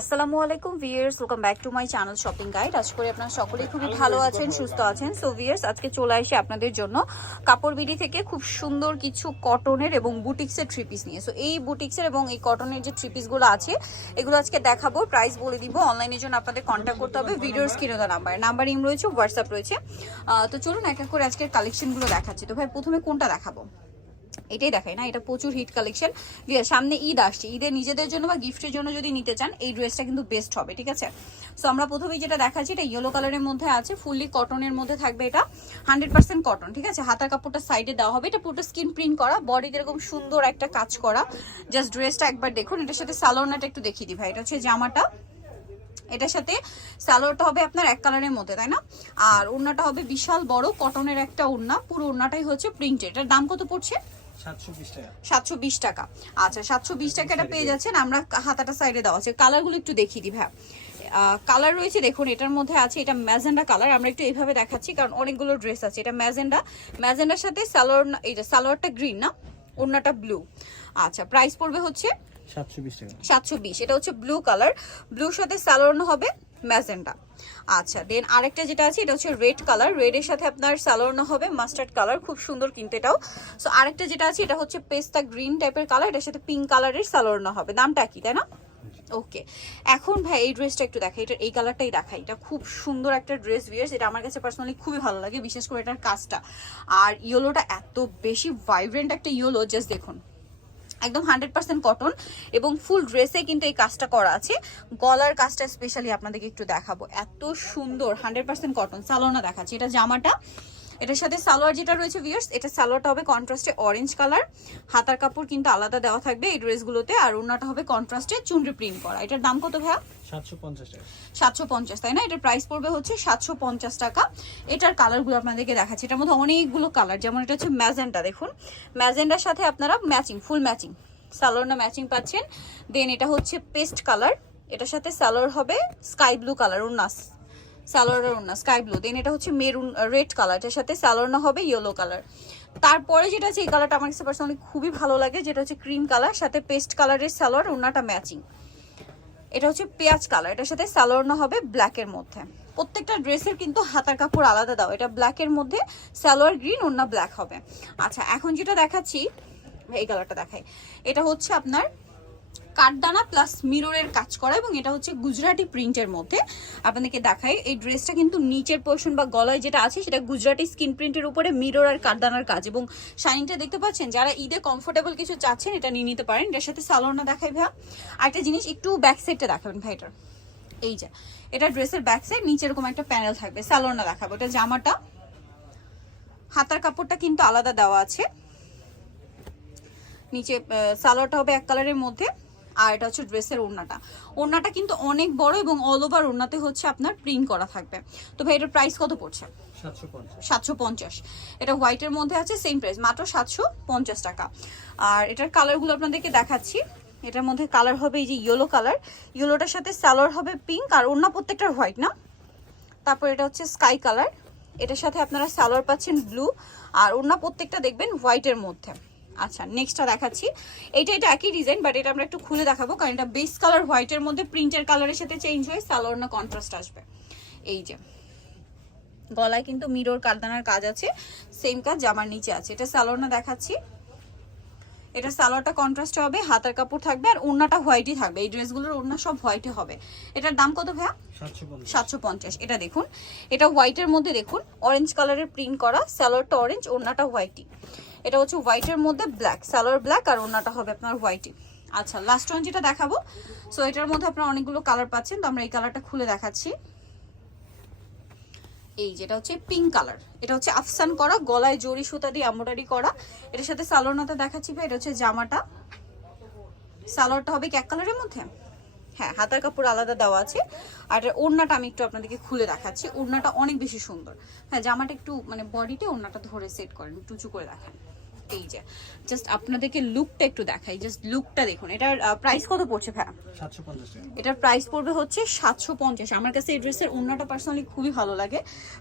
আসসালামু আলাইকুম viewers, welcome back to my channel shopping guide. আশা করি আপনারা সকলেই খুবই ভালো আছেন, সুস্থ আছেন। সো ভিউয়ার্স, আজকে চলে আসি আপনাদের জন্য কাপড় বিডি থেকে খুব সুন্দর কিছু কটনের এবং বুটিক্সের থ্রি পিস নিয়ে। সো এই বুটিক্সের এবং এই কটনের যে থ্রি পিসগুলো আছে এগুলো আজকে দেখাবো, প্রাইস বলে দিব। অনলাইনের জন্য আপনাদের কন্ট্যাক্ট করতে হবে ভিডিওর স্ক্রিনে দেওয়া নাম্বার ইম রয়েছে, হোয়াটসঅ্যাপ রয়েছে। তো চলুন এক এক করে আজকের কালেকশনগুলো দেখাচ্ছি। তো ভাই প্রথমে কোনটা দেখাবো? এটাই দেখাই না, এটা প্রচুর হিট কালেকশন। সামনে ঈদ আসছে, ঈদের নিজেদের জন্য বা গিফটের জন্য যদি নিতে চান এই ড্রেসটা কিন্তু বেস্ট হবে, ঠিক আছে? সো আমরা প্রথমেই যেটা দেখাচ্ছি এটা ইয়েলো কালারের মধ্যে আছে, ফুললি কটনের মধ্যে থাকবে। এটা 100% কটন, ঠিক আছে? হাতার কাপড়টা সাইডে দেওয়া হবে, এটা পুরো স্কিন প্রিন্ট করা, বডিতে এরকম সুন্দর একটা কাজ করা। জাস্ট ড্রেসটা একবার দেখুন। এটার সাথে সালোয়ারটা একটু দেখিয়ে দিই ভাই। এটা হচ্ছে জামাটা, এটার সাথে সালোয়ারটা হবে আপনার এক কালারের মধ্যে, তাই না? আর ওড়নাটা হবে বিশাল বড় কটনের একটা ওড়না, পুরো ওড়নাটাই হচ্ছে প্রিন্টেড। এটার দাম কত পড়ছে? 720 টাকা। আচ্ছা, 720 টাকা এটা পেয়ে যাচ্ছেন। আমরা হাতাটা সাইডে দেওয়া আছে। কালারগুলো একটু দেখিয়ে দিই ভাই। কালার রয়েছে দেখুন, এটার মধ্যে আছে এটা ম্যাজেন্ডা কালার। আমরা একটু এইভাবে দেখাচ্ছি কারণ অনেকগুলো ড্রেস আছে। এটা ম্যাজেন্ডার সাথে সালোয়ার, এটা সালোয়ারটা গ্রিন না, ওড়নাটা ব্লু। আচ্ছা, প্রাইস পড়বে হচ্ছে 720 টাকা। 720। এটা হচ্ছে ব্লু কালার, ব্লুর সাথে সালোয়ার হবে ম্যাজেন্ডা। আচ্ছা, দেন আরেকটা যেটা আছে এটা হচ্ছে রেড কালার, রেডের সাথে আপনার সালোয়ার হবে মাস্টার্ড কালার, খুব সুন্দর কিন্তু এটাও। সো আরেকটা যেটা আছে এটা হচ্ছে পেস্তা গ্রিন টাইপের কালার, এটার সাথে পিঙ্ক কালারের সালোয়ার হবে। দামটা কি, তাই না? ওকে, এখন ভাই এই ড্রেসটা একটু দেখাই। এটা এই কালারটাই দেখাই। এটা খুব সুন্দর একটা ড্রেস ভিউয়ার্স, এটা আমার কাছে পার্সোনালি খুবই ভালো লাগে, বিশেষ করে এটার কাজটা। আর ইয়েলোটা এত বেশি ভাইব্রেন্ট একটা ইয়েলো, জাস্ট দেখুন, একদম 100% কটন এবং ফুল ড্রেসে কিন্তু এই কাজটা করা আছে। গলার কাজটা স্পেশালি আপনাদেরকে একটু দেখাবো, এত সুন্দর 100% কটন। সালোয়ারটা দেখাচ্ছি, এটা জামাটা, এটার সাথে সালোয়ার যেটা রয়েছে ভিউয়ার্স, এটা সালোয়ারটা হবে কন্ট্রাস্টে অরেঞ্জ কালার, হাতার কাপড় কিন্তু আলাদা দেওয়া থাকবে এই ড্রেসগুলোতে, আর ওড়নাটা হবে কন্ট্রাস্টে চুনরি প্রিন্ট করা। এটার দাম কত ভাইয়া? 750 টাকা। 750, তাই না? এটার প্রাইস পড়বে হচ্ছে 750 টাকা। এটার কালারগুলো আপনাদেরকে দেখাচ্ছি, এটার মধ্যে অনেকগুলো কালার। যেমন এটা হচ্ছে ম্যাজেন্ডা, দেখুন ম্যাজেন্ডার সাথে আপনারা ম্যাচিং, ফুল ম্যাচিং সালোয়ারটা ম্যাচিং পাচ্ছেন। দেন এটা হচ্ছে পেস্ট কালার, এটার সাথে সালোয়ার হবে স্কাই ব্লু কালার, উন্নাস সালোয়ারের উন্নাস স্কাই ব্লু। দেন এটা হচ্ছে মেরুন রেড কালার, এটার সাথে সালোয়ার হবে ইয়েলো কালার। তারপরে যেটা আছে এই কালারটা আমার কাছে পার্সোনালি খুবই ভালো লাগে, যেটা হচ্ছে ক্রিম কালার, সাথে পেস্ট কালারের সালোয়ার, উন্নাটা ম্যাচিং। এটা হচ্ছে পেঁয়াজ কালার, এটার সাথে সালোয়ার হবে ব্ল্যাকের মধ্যে। প্রত্যেকটা ড্রেসের কিন্তু হাতার কাপড় আলাদা দাও। এটা ব্ল্যাকের মধ্যে সালোয়ার গ্রিন, ওড়না ব্ল্যাক হবে। আচ্ছা, এখন যেটা দেখাচ্ছি এই কালারটা দেখাই। এটা হচ্ছে আপনার কাঠদানা প্লাস মিররের কাজ করা এবং এটা হচ্ছে গুজরাটি প্রিন্টের মধ্যে। আপনাদেরকে দেখাই, এই ড্রেসটা কিন্তু নিচের পোর্শন বা গলায় যেটা আছে সেটা গুজরাটি স্কিন প্রিন্টের উপরে মিরর আর কাঠদানার কাজ, এবং শাইনিংটা দেখতে পাচ্ছেন। যারা ঈদে কমফোর্টেবল কিছু চাচ্ছেন এটা নিয়ে নিতে পারেন। এটার সাথে সালোয়ারটা দেখাই ভাইয়া। আরেকটা জিনিস একটু ব্যাক সাইডটা দেখাবেন ভাই। এটার এই যে এটা ড্রেসের ব্যাক সাইড, নিচে এরকম একটা প্যানেল থাকবে। সালোয়ারটা দেখাবো। এটা জামাটা, হাতার কাপড়টা কিন্তু আলাদা দেওয়া আছে, নিচে সালোয়ারটা হবে এক কালারের মধ্যে। আর এটা হচ্ছে ড্রেসের ওড়নাটা কিন্তু অনেক বড় এবং অল ওভার ওড়নাতে হচ্ছে আপনার প্রিন্ট করা থাকবে। তো ভাই এটার প্রাইস কত পড়ছে? 750। এটা হোয়াইটের মধ্যে আছে, সেম প্রাইস, মাত্র 750 টাকা। আর এটার কালারগুলো আপনাদেরকে দেখাচ্ছি। এটার মধ্যে কালার হবে এই যে ইয়েলো কালার, ইয়েলোটার সাথে সালোয়ার হবে পিঙ্ক, আর ওড়না প্রত্যেকটার হোয়াইট না। তারপর এটা হচ্ছে স্কাই কালার, এটার সাথে আপনারা সালোয়ার পাচ্ছেন ব্লু, আর ওড়না প্রত্যেকটা দেখবেন হোয়াইটের মধ্যে। আচ্ছা, নেক্সটটা দেখাচ্ছি। এটা একই ডিজাইন, বাট এটা আমরা একটু খুলে দেখাবো কারণ এটা বেস কালার হোয়াইটের মধ্যে প্রিন্টের কালারের সাথে চেঞ্জ হয়ে সালোয়ার না কন্ট্রাস্ট আসবে। এই যে গলায় কিন্তু মিরর কারদানার কাজ আছে, সেম কাজ জামার নিচে আছে। এটা সালোয়ার না দেখাচ্ছি, এটা সালোয়ারটা কন্ট্রাস্ট হবে, হাতার কাপড় থাকবে, আর ওড়নাটা হোয়াইটই থাকবে। এই ড্রেসগুলোর ওড়না সব হোয়াইটই হবে। এটার দাম কত ভাইয়া? 750। এটা দেখুন, এটা হোয়াইটের মধ্যে দেখুন অরেঞ্জ কালারের প্রিন্ট করা, সালোয়ারটা অরেঞ্জ, ওড়নাটা হোয়াইটই। এটা হচ্ছে হোয়াইটের মধ্যে ব্ল্যাক, সালোয়ার ব্ল্যাক, আর ওড়নাটা হবে আপনার হোয়াইটই। আচ্ছা, লাস্ট ওয়ান যেটা দেখাবো। সো এটার মধ্যে আপনারা অনেকগুলো কালার পাচ্ছেন, তো আমরা এই কালারটা খুলে দেখাচ্ছি। এই যেটা হচ্ছে পিঙ্ক কালার, এটা হচ্ছে আফসান করা, গলায় জরি সুতা দিয়ে এমব্রয়ডারি করা। এটার সাথে সালোয়ারটা দেখাচ্ছি ভাই। এটা হচ্ছে জামাটা, সালোয়ারটা হবে এক কালারের মধ্যে, হ্যাঁ, হাতার কাপড় আলাদা দেওয়া আছে। আর ওড়নাটা আমি একটু আপনাদেরকে খুলে দেখাচ্ছি। ওড়নাটা অনেক বেশি সুন্দর। হ্যাঁ, জামাটা একটু মানে বডিতে ওড়নাটা ধরে সেট করেন, একটু উঁচু করে দেখান। এই যে জাস্ট আপনাদেরকে লুকটা একটু দেখাই, জাস্ট লুকটা দেখুন। এটার প্রাইস কত পড়ছে ভাই? 750 টাকা। এটার প্রাইস পড়বে হচ্ছে 750। আমার কাছে এই ড্রেসের ওড়নাটা পার্সোনালি খুবই ভালো লাগে।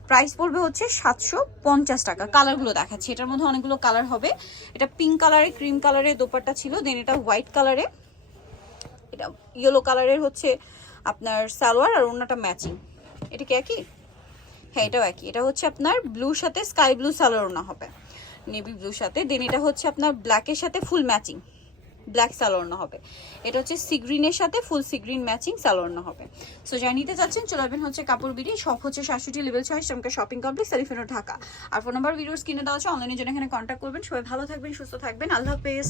প্রাইস পড়বে হচ্ছে 750 টাকা। কালারগুলো দেখাচ্ছি, এটার মধ্যে অনেকগুলো কালার হবে। এটা পিঙ্ক কালারে, ক্রিম কালারে দোপাট্টা ছিল, দেন এটা হোয়াইট কালারে, এটা ইয়েলো কালারের হচ্ছে আপনার সালোয়ার, আর ওড়নাটা ম্যাচিং। এটা কি একই? হ্যাঁ, এটাও একই। এটা হচ্ছে আপনার ব্লুর সাথে স্কাই ব্লু সালোয়ার ওড়না হবে, নেভি ব্লুর সাথে। দেন এটা হচ্ছে আপনার ব্ল্যাকের সাথে ফুল ম্যাচিং ব্ল্যাক সালোয়ার হবে। এটা হচ্ছে সি গ্রিনের সাথে ফুল সি গ্রিন ম্যাচিং সালোয়ার হবে। সো যাই নিতে চাচ্ছেন চলে আসবেন হচ্ছে কাপড় বিডি, শপ হচ্ছে 67 লেভেল 6 চমকা shopping complex, elephant road, Dhaka. আর ফোন নাম্বার ভিডিওস কিনে দেওয়া আছে, অনলাইনে জন্য এখানে কন্ট্যাক্ট করবেন। সবাই ভালো থাকবেন, সুস্থ থাকবেন, আল্লাহ হাফেজ।